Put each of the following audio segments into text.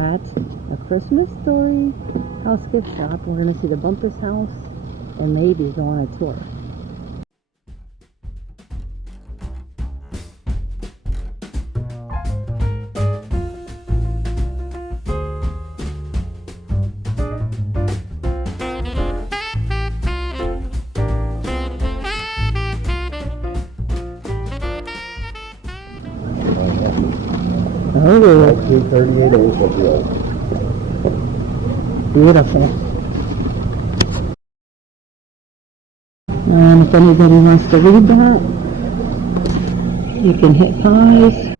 at A Christmas Story house gift shop. We're going to see the Bumpus house and maybe go on a tour. Oh, 238 inch beautiful. And if anybody wants to read that, you can hit pause.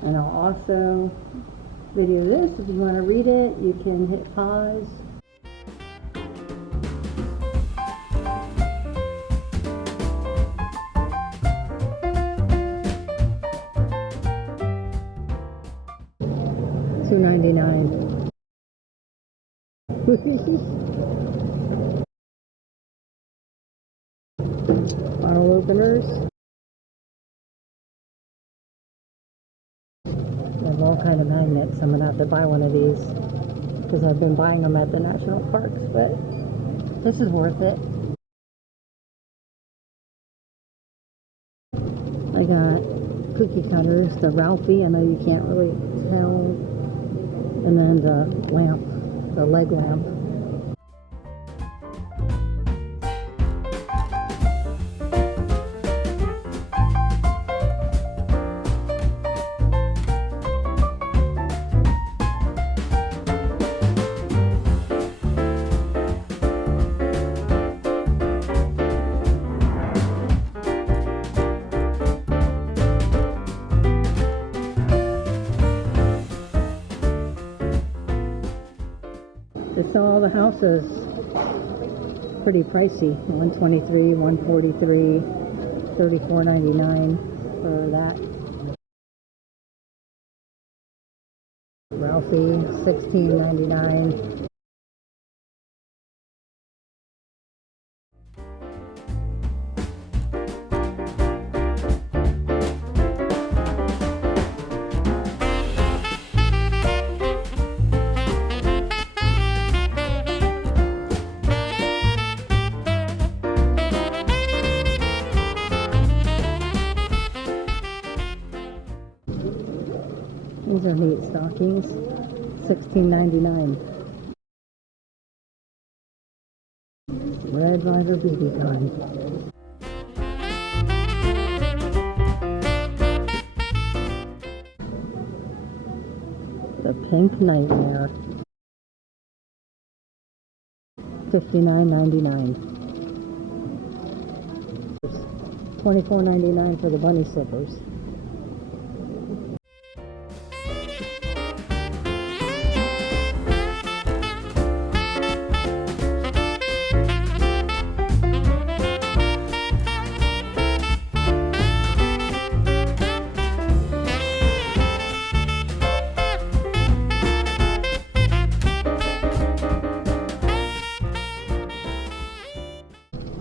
And I'll also video this. If you want to read it, you can hit pause. $2.99. Bottle openers. There's all kind of magnets. I'm gonna have to buy one of these because I've been buying them at the national parks, but this is worth it. I got cookie cutters, the Ralphie, I know you can't really tell, and then the lamp, the leg lamp. Just all the houses pretty pricey. 123, 143, 34.99 for that. Ralphie, 16.99. These are neat stockings, $16.99. Red Ryder BB gun. The Pink Nightmare, $59.99. $24.99 for the bunny slippers.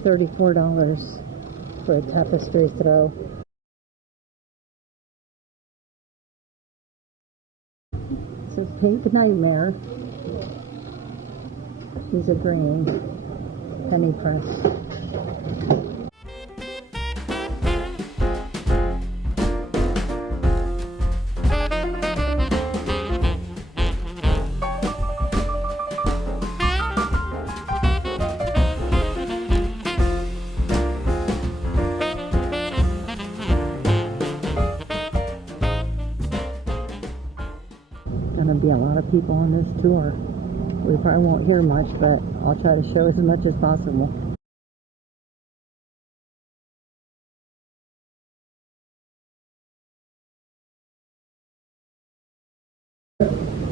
$34 for a tapestry throw. This is Pink Nightmare. These are green. Penny press. Gonna be a lot of people on this tour. We probably won't hear much, but I'll try to show as much as possible.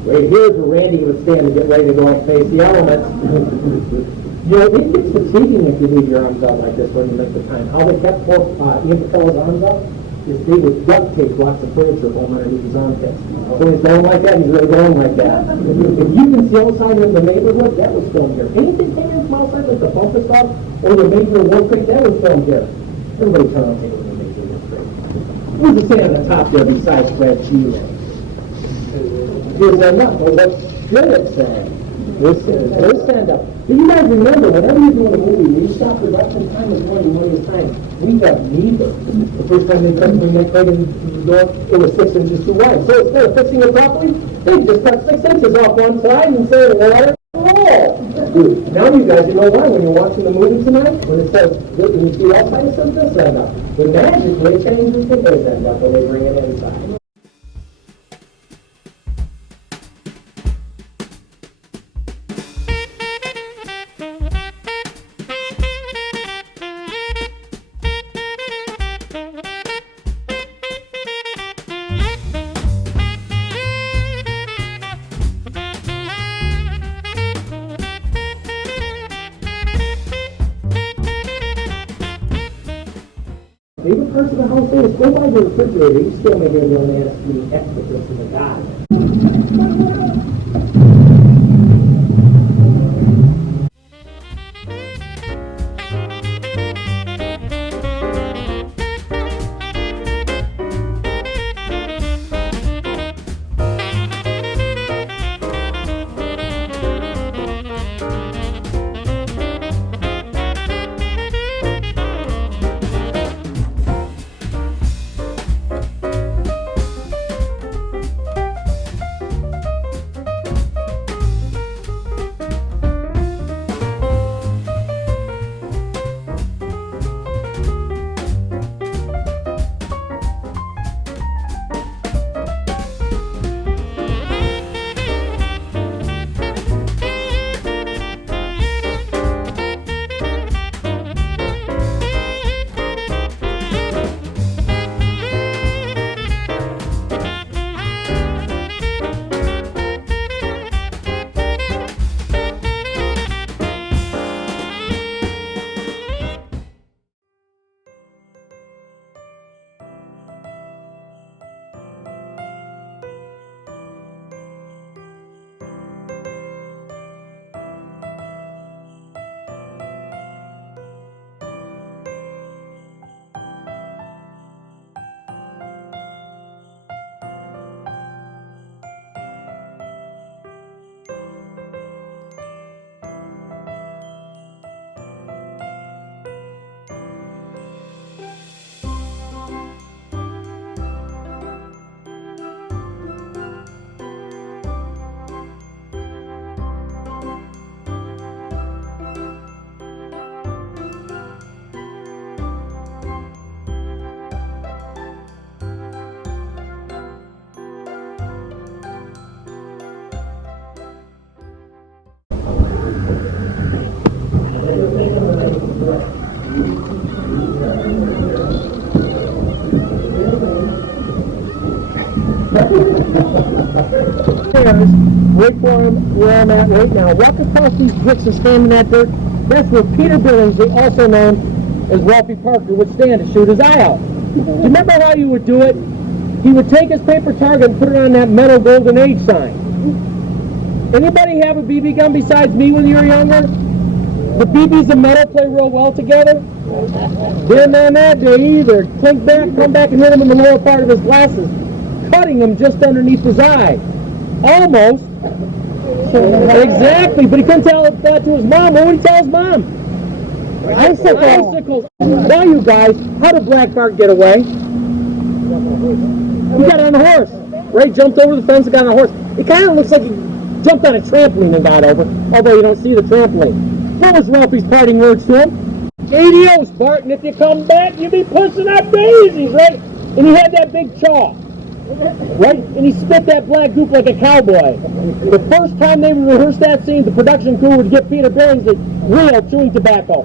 Right here's where Randy would stand to get ready to go and face the elements. You know, it gets fatiguing if you leave your arms out like this when you make the time. How they kept poor Ian Patel's arms up is they would duct tape lots of furniture home underneath his armpits. So he's going like that, he's really going like that. If you can see outside in the neighborhood, that was filmed here. Anything came in from outside, like the bump and stuff, or the major work rate, that was filmed here. Everybody turn on and take a look at the major work rate. Who's the say on the top there besides Brad Cheese? Here's enough, but what should it say? This stand up. Do you guys remember, whenever you're doing a movie, when you stop production time is money is time. We have neither. The first time they cut when they played in the door, it was 6 inches too wide. So instead of fixing it properly, they just cut 6 inches off one side and say, water, roll. Dude, now you guys, you know why? When you're watching the movie tonight, when it says, when you see outside, it says this end up. The magic, when it changes to this end up, when they bring it inside. Favorite parts of the house is go by the refrigerator. You still may hear the old nasty exorcist in the God. Right where I'm at right now. Walk across these bricks and stand in that dirt. That's where Peter Billingsley, also known as Ralphie Parker, would stand to shoot his eye out. Do you remember how he would do it? He would take his paper target and put it on that metal Golden Age sign. Anybody have a BB gun besides me when you were younger? The BBs and metal play real well together. Didn't on that day either. Clink back, come back and hit him in the lower part of his glasses, cutting him just underneath his eye. Almost. Exactly, but he couldn't tell that to his mom. What would he tell his mom? Icicles. Now you guys, how did Black Bart get away? He got on a horse. Ray jumped over the fence and got on a horse. It kind of looks like he jumped on a trampoline and got over, although you don't see the trampoline. What was Ralphie's parting words to him? Adios, Bart, and if you come back, you be pushing up daisies, right? And he had that big chaw, right? And he spit that black goop like a cowboy. The first time they rehearsed that scene, the production crew would get Peter Billingsley real chewing tobacco.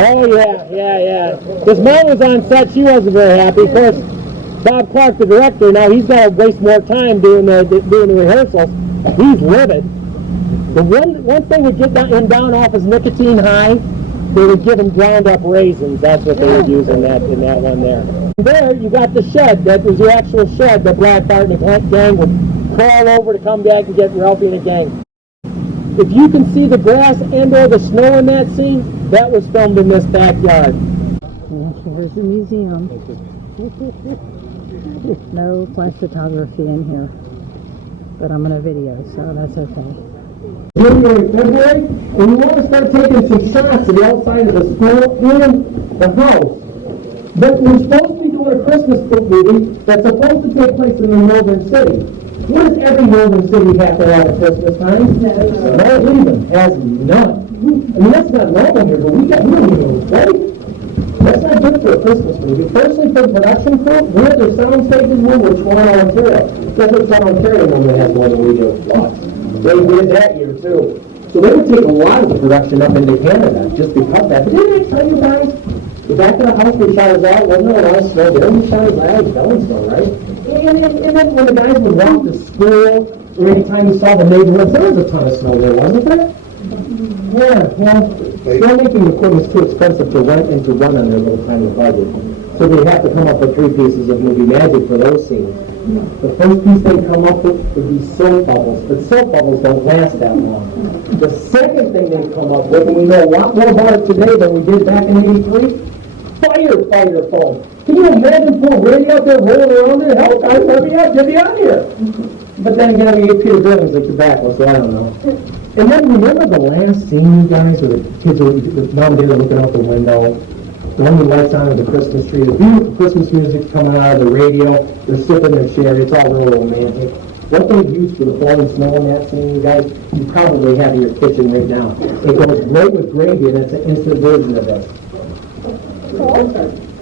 Oh, yeah. His mom was on set. She wasn't very happy. Of course, Bob Clark, the director, now he's got to waste more time doing the rehearsals. He's livid. The once they would get him down off his nicotine high, they would give him ground up raisins. That's what they would use in that one there. There you got the shed. That was the actual shed that Black Bart and the gang would crawl over to come back and get Ralphie and the gang. If you can see the grass and or the snow in that scene, that was filmed in this backyard. Here's the museum. No flash photography in here, but I'm going to video, so that's okay. January, February, and you want to start taking some shots of the outside of the school and the house. But we're supposed to be doing a Christmas movie that's supposed to take place in the northern city. What does every northern city have to have at Christmas time? No, Cleveland has none. I mean, that's not normal here, but we don't even right? That's not good for a Christmas movie. Personally, for the production crew, we're the sound stages room with Toronto, Ontario. That's what Toronto, Ontario normally has more than we do. Lots. They did that year, too. So they would take a lot of the production up into Canada just because of that. But didn't I tell you guys, the back of the house we shot his out, wasn't there a lot of snow there? We shot his out, belly snow, right? And then when the guys would walk to school, or anytime you saw the neighborhoods, there was a ton of snow there, wasn't there? Yeah, well, snowmaking equipment's too expensive to rent and to run on their little tiny budget. So they have to come up with 3 pieces of movie magic for those scenes. The first piece they come up with would be soap bubbles, but soap bubbles don't last that long. The second thing they come up with, and we know a lot more about it today than we did back in '83, firefighter foam. Can you imagine poor Ray out there rolling around there? Hell, guys, let me out, get me out of here. But then again, we ate Peter Billings like tobacco, so I don't know. And then remember the last scene, you guys, where the kids are, mom and dad are looking out the window, the one with lights on the Christmas tree, the beautiful Christmas music's coming out of the radio, they're sipping their sherry, it's all real romantic. What they've used for the falling snow in that scene, you guys, you probably have in your kitchen right now. It goes great with gravy, and it's an instant version of this.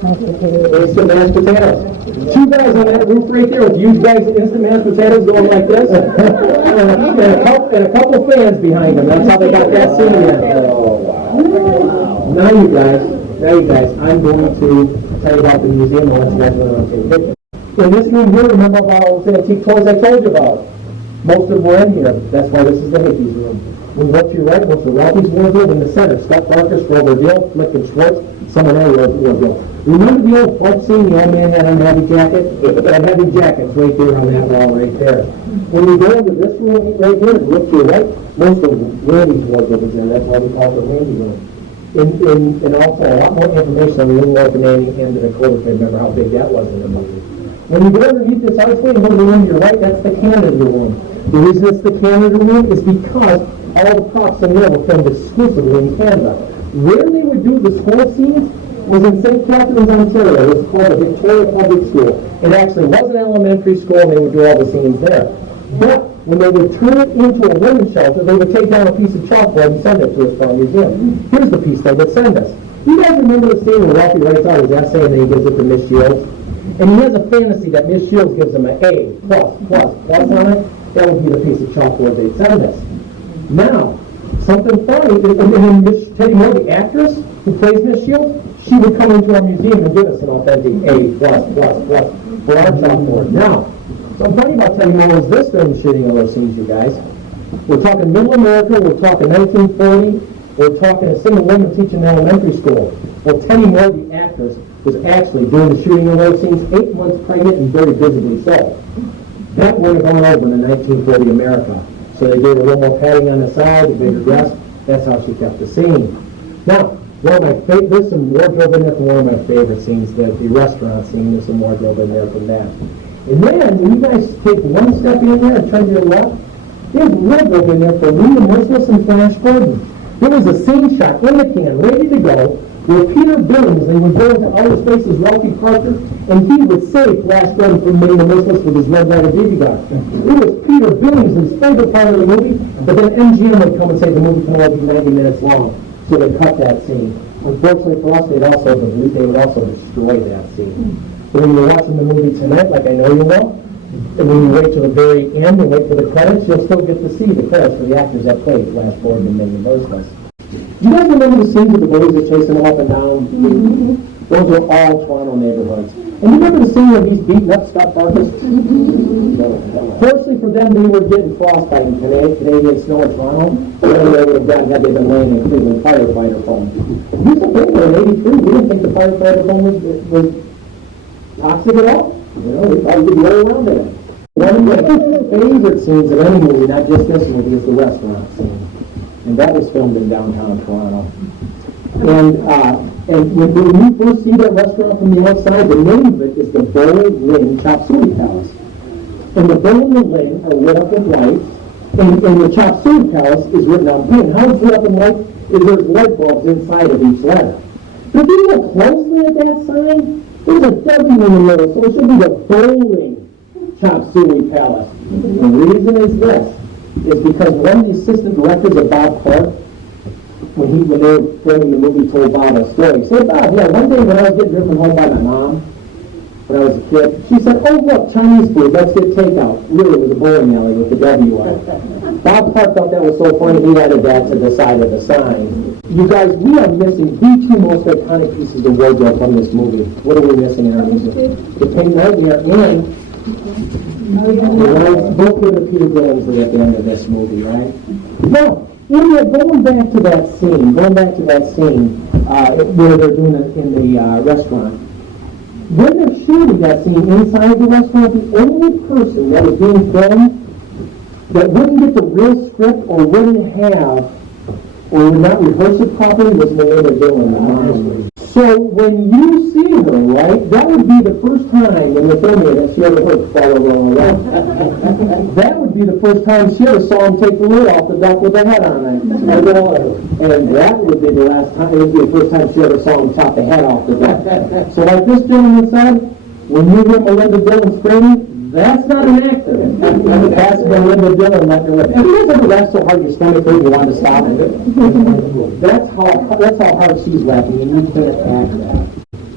Instant mashed potatoes. 2 guys on that roof right there with huge bags of instant mashed potatoes going like this, and a couple fans behind them. That's how they got that scene in. Oh, wow. Now you guys, I'm going to tell you about the museum and let you guys know what I'm saying. In this room here, remember about all those antique toys I told you about? Most of them were in here. That's why this is the hippies room. When you go to your right, what's the Ralphie's wardrobe in the center? Scott Barker, Strober Deal, Flick and Schwartz, someone else wardrobe. Remember the old Flick scene the old man had on a heavy jacket? That heavy jacket's right there on that wall right there. When you go into this room right here, look to your right, most of Randy's wardrobe is there. That's why we call it the Randy room. And also a lot more information on the Little Orphanage and the Dakota. Remember how big that was in the movie. When you go underneath this archway and go to the room to your right, that's the Canada room. The reason it's the Canada room is because all the props in there were filmed exclusively in Canada. Where they would do the school scenes was in St. Catharines, Ontario. It was called the Victoria Public School. It actually was an elementary school, and they would do all the scenes there. But when they would turn it into a women's shelter, they would take down a piece of chalkboard and send it to us for our museum. Here's the piece they would send us. You guys remember the scene where Ralphie writes out his essay and then he gives it to Miss Shields? And he has a fantasy that Miss Shields gives him an A, plus on it. That would be the piece of chalkboard they'd send us. Now, something funny, and then Miss Teddy Moore, the actress who plays Miss Shields, she would come into our museum and give us an authentic A++ for our chalkboard. Now, something funny about Teddy Moore is this during the shooting of those scenes, you guys. We're talking Middle America, we're talking 1940, we're talking a single woman teaching elementary school. Well, Teddy Moore, the actress, was actually doing the shooting of those scenes 8 months pregnant and very visibly so. That would have gone over in the 1940 America. So they gave her a little more padding on the side, a bigger dress. That's how she kept the scene. Now, there's some wardrobe in there from one of my favorite scenes, the restaurant scene. There's some wardrobe in there from that. And then, when you guys take one step in there and turn to your left, there's wardrobe in there for William Merciless and Flash Gordon. There was a scene shot in the can, ready to go, where Peter Billings, they would go into outer space as Ralphie Parker, and he would save Flash Gordon from being the Merciless with his red light BB gun. It was Peter Billings' favorite part of the movie, but then MGM would come and say the movie can only be 90 minutes long, so they cut that scene. Unfortunately for us, they would also destroy that scene. So when you're watching the movie tonight, like I know you will, and when you wait till the very end and wait for the credits, you'll still get to see the credits for the actors that played Flash Gordon and Merciless. Do you guys remember the scenes with the boys that chasing them up and down? Mm-hmm. Those are all Toronto neighborhoods. And you remember the scene where he's beating up Scott Farkas? Fortunately for them, they were getting frostbite in Canadian snow in Toronto. Whatever they would have done had they been laying in Cleveland firefighter foam. Here's the thing, in '83, we didn't think the firefighter foam was toxic at all. You know, we thought we could roll around in it. One of my favorite scenes of any movie, not just this movie, is the restaurant scene. And that was filmed in downtown Toronto. And when you first see that restaurant from the outside, the name of it is the Lynn Chop Suey Palace. And the Lynn are lit up with lights, and the Chop Suey Palace is written on paint. How it's lit up in light is there's light bulbs inside of each letter. But if you look closely at that sign, there's a W in the middle, so it should be the Bowling Chop Suey Palace. The reason is this, is because one of the assistant directors of Bob Clark, when they were filming the movie, told Bob a story. He said, Bob, yeah, one day when I was getting driven home by my mom, when I was a kid, she said, oh, look, Chinese food, let's get takeout. Really, it was a bowling alley with the W on it. Bob Clark thought that was so funny, he added that to the side of the sign. You guys, we are missing the two most iconic pieces of wardrobe from this movie. What are we missing in our music? The Pink Nightmare and both of the Peter Billings are at the end of this movie, right? Now, going back to that scene, where they're doing it in the restaurant. When they're shooting that scene inside the restaurant, the only person that was being filmed that wouldn't get the real script or wouldn't have or would not rehearse it properly was Melinda Dillon. So when you see her, right, that would be the first time when they're filming it, she ever heard follow around. That would be the first time she ever saw him take the lid off the duck with the head on it. And that would be the last time, it would be the first time she ever saw him chop the head off the duck. So like this gentleman said, when you hear Melinda Dillon screaming, that's not an actor. That's Melinda Dillon letting her rip. Have you guys ever laughed so hard your stomach hurt you wanted to stop it? That's how hard she's laughing, and you can't act that.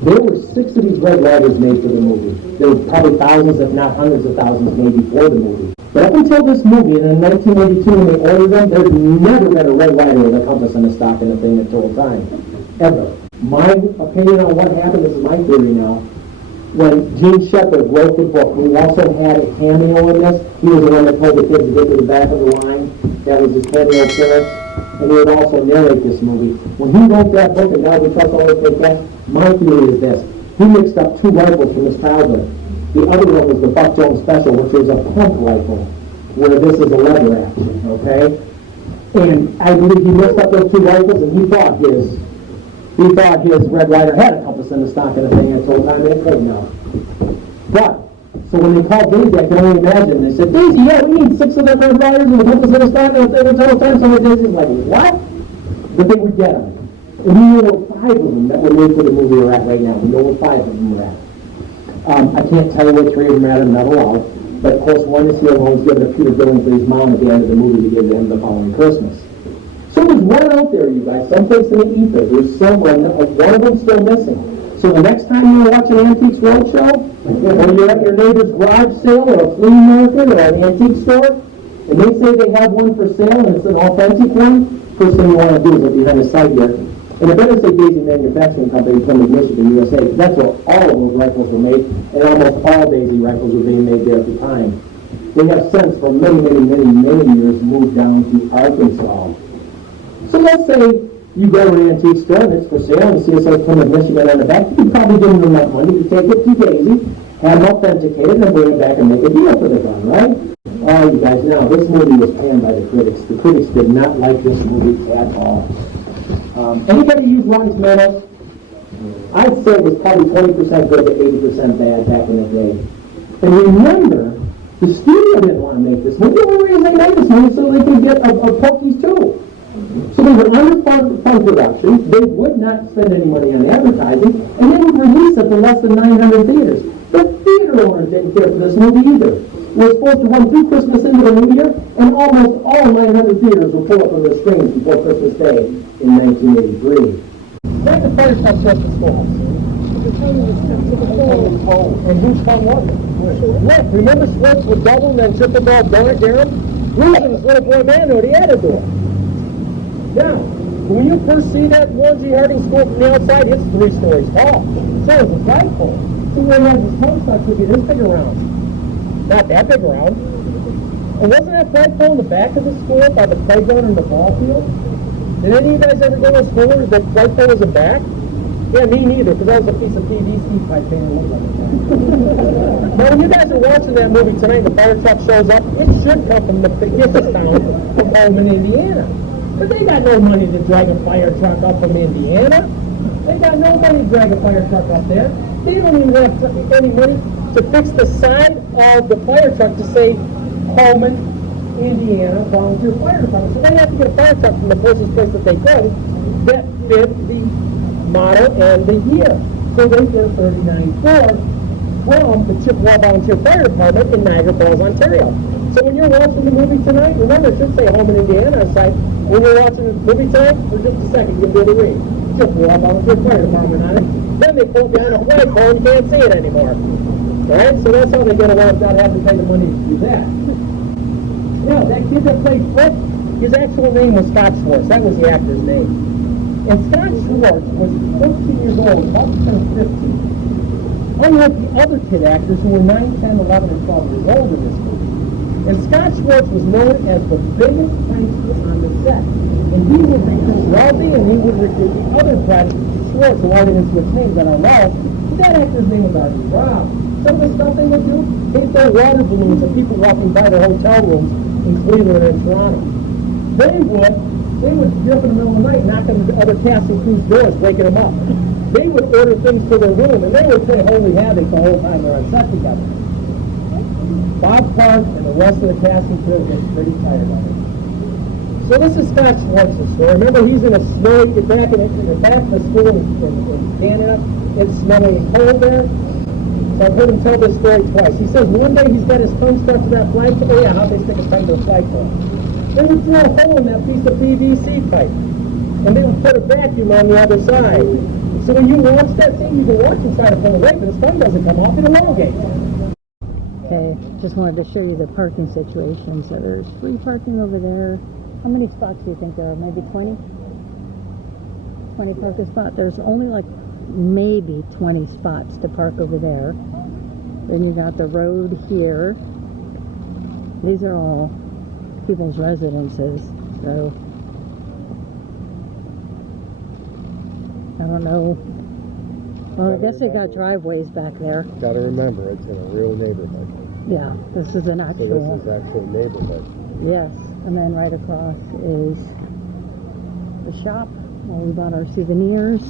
There were 6 of these red lighters made for the movie. There were probably thousands, if not hundreds of thousands, made before the movie. But up until this movie, and in 1982 when they ordered them, there's never been a red lighter with a compass and a stock and a thing at total time. Ever. My opinion on what happened, this is my theory now, when Gene Shepard wrote the book, we also had a cameo in this. He was the one that told the kids to get to the back of the line. That was his cameo appearance. And he would also narrate this movie. When he wrote that book, and now we trust always take that, my theory is this. He mixed up 2 rifles from his childhood. The other one was the Buck Jones Special, which was a pump rifle, where this is a lever action, okay? And I believe he mixed up those 2 rifles, and he thought his Red Ryder had a compass in the stock and a thing at total time, and it couldn't now. But, so when they called Daisy, I can only imagine, they said, Daisy, yeah, we need 6 of them Red Ryders and a compass in the stock and a thing at total time. So Daisy's like, what? But they would get them. And we know what 5 of them that were made for the movie we're at right now. We know what 5 of them we're at. I can't tell you what 3 of them are at, I'm not allowed. But of course, one is here, one's given to Peter Billings for his mom at the end of the movie to give to him the following Christmas. So there's one out there, you guys, someplace in the ether. There's someone, one of them still missing. So the next time you watch an Antiques Roadshow, or you're at your neighbor's garage sale, or a flea market, or an antique store, and they say they have one for sale, and it's an authentic one, first thing you want to do is look behind the side here. And it better say Daisy Manufacturing Company, Plymouth, Michigan, USA. That's where all of those rifles were made, and almost all Daisy rifles were being made there at the time. They have since, for many years, moved down to Arkansas. So let's say you go to an antique store and it's for sale and see it says Plymouth, Michigan on the back. You can probably give them enough money to take it to Daisy, have them authenticated, and then bring it back and make a deal for the gun, right? Oh, you guys, now, this movie was panned by the critics. The critics did not like this movie at all. Anybody use Rotten Tomatoes? I'd say it was probably 20% good to 80% bad back in the day. And remember, the studio didn't want to make this movie. The only reason they made this movie so they could get a Pokies too. So they were under fund production, they would not spend any money on advertising, and they would release it to less than 900 theaters. The theater owners didn't care for this movie either. It was supposed to run through Christmas into the New Year, and almost all 900 theaters were pulled up on their screens before Christmas Day in 1983. Where's the fire truck set the schoolhouse? And whose fun was it? Look, remember Swartz with double and then triple dog donut, Darren? We had this little boy man who he added to it. Now, When you first see that Warren Harding School from the outside, it's 3 stories tall. So is the flagpole. So when you have this post stuff, could be this big around. Not that big around. And wasn't that flagpole in the back of the school by the playground and the ball field? Did any of you guys ever go to school where the flagpole was in back? Yeah, me neither, because that was a piece of PVC pipe painted look like that. Now, when you guys are watching that movie tonight and the fire truck shows up, it should come from the biggest town of Holman, Indiana. But they got no money to drag a fire truck up from Indiana. They got no money to drag a fire truck up there. They don't even have any money to fix the side of the fire truck to say Holman, Indiana Volunteer Fire Department. So they have to get a fire truck from the closest place that they could that fit the model and the year. So they get 39 Ford from the Chippewa Volunteer Fire Department in Niagara Falls, Ontario. So when you're watching the movie tonight, remember it should say Holman, Indiana on site. When you're watching the movie tonight, for just a second, you'll be able to read Chippewa Volunteer Fire Department on it. Then they pull it behind a flagpole and you can't see it anymore. Alright, so that's how they get around without having to pay the money to do that. Now, that kid that played Flick, his actual name was Scott Schwartz. That was the actor's name. And Scott Schwartz was 14 years old, about to turn 15. Unlike the other kid actors who were 9, 10, 11, and 12 years old in this movie. And Scott Schwartz was known as the biggest prankster on the set. And he would recruit Wealthy and he would recruit the other Brad Schwartz, who I didn't switch names, I don't know. But that actor's name was Artie Brown. Some of the stuff they would do, they'd throw water balloons at people walking by their hotel rooms in Cleveland and Toronto. They would get up in the middle of the night, knock on the other cast and crew's doors, waking them up. They would order things to their room, and they would play Holy Havoc the whole time they're on set together. Bob Clark and the rest of the cast and crew get pretty tired of it. So this is Scott Schwartz's story. Remember, he's in a snowy, back in the back of the school in Canada. It's snowing cold there. So I've heard him tell this story twice. He says one day he's got his tongue stuck to that flagpole. Oh yeah, how they stick a tongue to a flagpole. They would drill a hole in that piece of PVC pipe. And they would put a vacuum on the other side. So when you watch that thing, you can watch and try to pull away, but his tongue doesn't come off, it'll elongate. Okay, just wanted to show you the parking situation. So there's free parking over there. How many spots do you think there are? Maybe 20? 20 parking spots. There's only like maybe 20 spots to park over there. Then you got the road here. These are all people's residences, so I don't know. Well, I guess they got driveways back there. Gotta remember, it's in a real neighborhood. Yeah, this is an actual. So this is actual neighborhood. Yes, and then right across is the shop where we bought our souvenirs.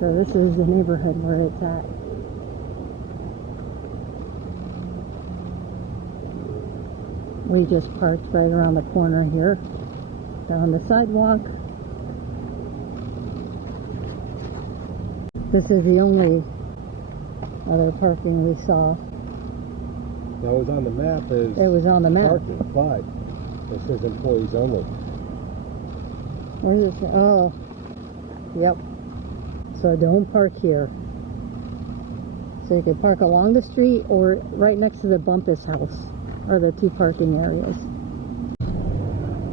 So this is the neighborhood where it's at. We just parked right around the corner here, down the sidewalk. This is the only other parking we saw. That was on the map as It was on the map. parking, but it says employees only. Where's it? Oh, yep. So don't park here. So you can park along the street or right next to the Bumpus house are the 2 parking areas.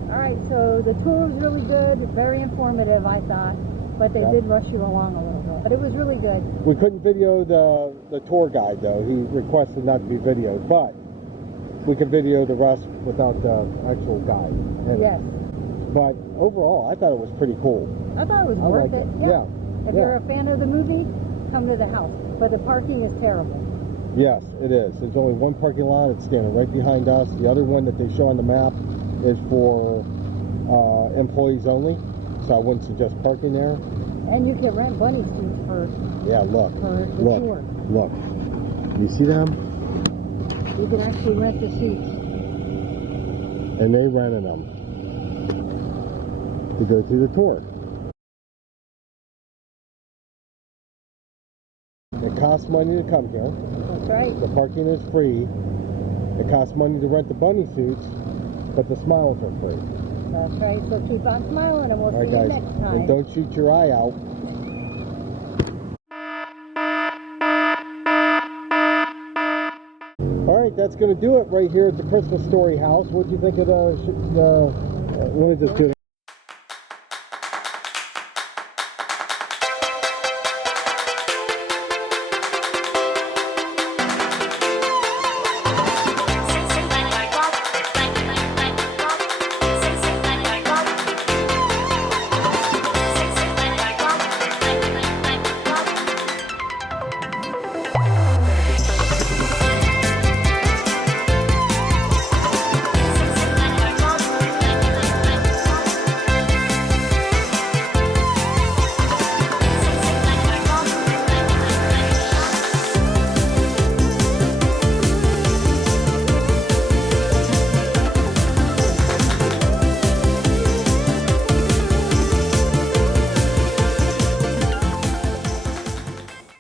Alright, so the tour was really good, very informative I thought, but they did rush you along a little bit. But it was really good. We couldn't video the tour guide though. He requested not to be videoed, but we could video the rest without the actual guide. Yes. But overall, I thought it was pretty cool. I thought it was I worth liked it. it. Yeah. If you're a fan of the movie, come to the house. But the parking is terrible. Yes, it is. There's only one parking lot. It's standing right behind us. The other one that they show on the map is for employees only. So I wouldn't suggest parking there. And you can rent bunny seats for Yeah, look. the Look. tour. Look. You see them? You can actually rent the seats. And they rented them to go through the tour. It costs money to come here. That's right. The parking is free. It costs money to rent the bunny suits, but the smiles are free. That's right. So keep on smiling and we'll All right, see you guys. next time. And don't shoot your eye out. All right, that's going to do it right here at the Christmas Story House. What do you think of the let me just do it.